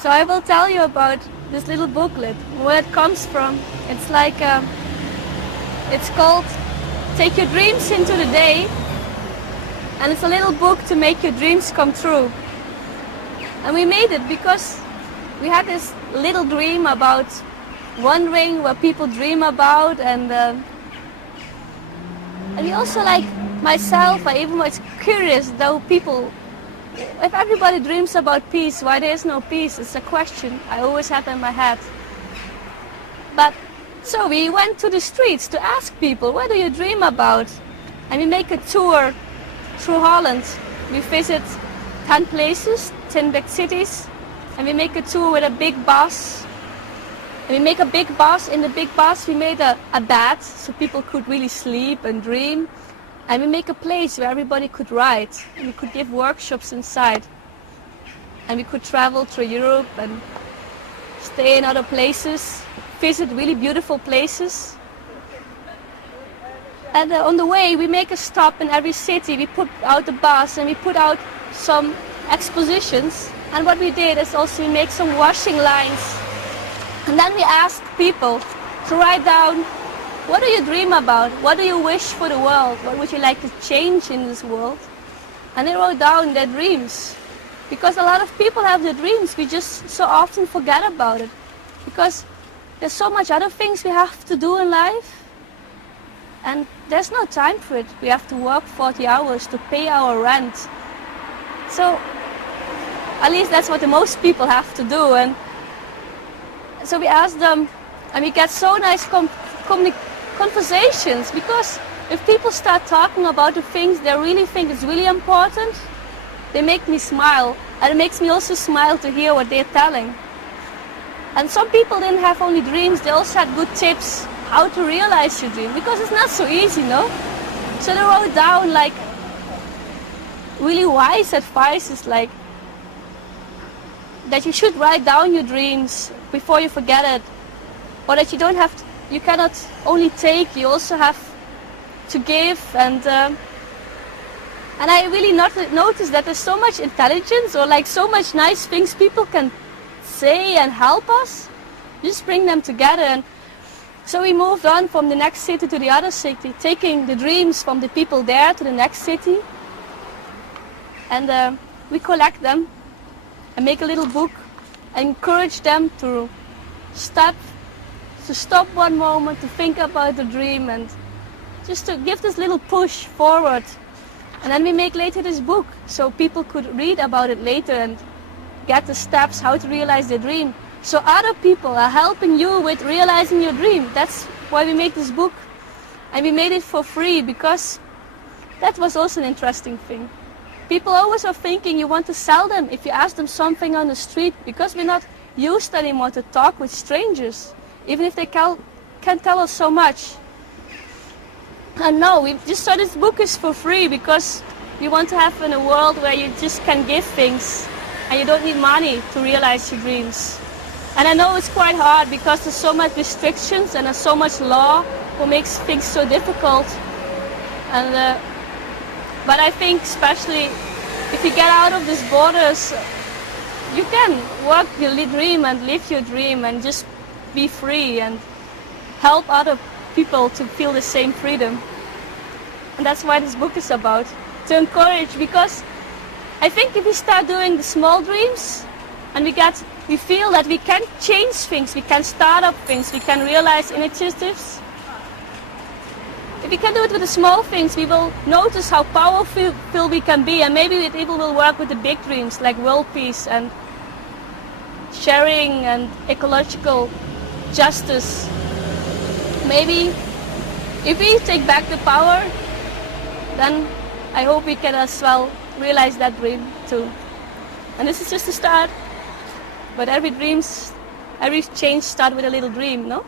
So I will tell you about this little booklet, where it comes from. It's like, it's called Take Your Dreams Into the Day, and it's a little book to make your dreams come true. And we made it because we had this little dream about wondering what people dream about, and we also, like myself, I even was curious though people, if everybody dreams about peace, why there is no peace? It's a question I always had in my head. But so we went to the streets to ask people, what do you dream about? And we make a tour through Holland. We visit 10 places, 10 big cities, and we make a tour with a big bus. And we make a big bus. In the big bus we made a bed so people could really sleep and dream. And we make a place where everybody could ride, and we could give workshops inside. And we could travel through Europe and stay in other places, visit really beautiful places. And on the way we make a stop in every city. We put out the bus and we put out some expositions. And what we did is also we make some washing lines. And then we ask people to write down, what do you dream about? What do you wish for the world? What would you like to change in this world? And they wrote down their dreams. Because a lot of people have their dreams, we just so often forget about it. Because there's so much other things we have to do in life. And there's no time for it. We have to work 40 hours to pay our rent. So, at least that's what the most people have to do. And so we asked them, and we get so nice conversations, because if people start talking about the things they really think is really important, they make me smile, and it makes me also smile to hear what they're telling. And some people didn't have only dreams, they also had good tips how to realize your dream, because it's not so easy, no? So they wrote down like really wise advices, like that you should write down your dreams before you forget it, or that you don't have to, you cannot only take, you also have to give. And I really noticed that there's so much intelligence, or like so much nice things people can say and help us. Just bring them together. And so we moved on from the next city to the other city, taking the dreams from the people there to the next city. And we collect them and make a little book and encourage them to stop one moment, to think about the dream, and just to give this little push forward. And then we make later this book so people could read about it later and get the steps how to realize their dream. So other people are helping you with realizing your dream. That's why we made this book. And we made it for free, because that was also an interesting thing. People always are thinking you want to sell them if you ask them something on the street, because we're not used anymore to talk with strangers, even if they can tell us so much. And no, we just thought this book is for free, because we want to have in a world where you just can give things and you don't need money to realize your dreams. And I know it's quite hard because there's so much restrictions and there's so much law what makes things so difficult. And but I think especially if you get out of these borders, you can work your dream and live your dream and just be free and help other people to feel the same freedom. And that's why this book is about, to encourage, because I think if we start doing the small dreams and we feel that we can change things, we can start up things, we can realize initiatives. If we can do it with the small things, we will notice how powerful we can be, and maybe people will work with the big dreams like world peace and sharing and ecological justice. Maybe if we take back the power, then I hope we can as well realize that dream too. And this is just a start, but every change starts with a little dream, no?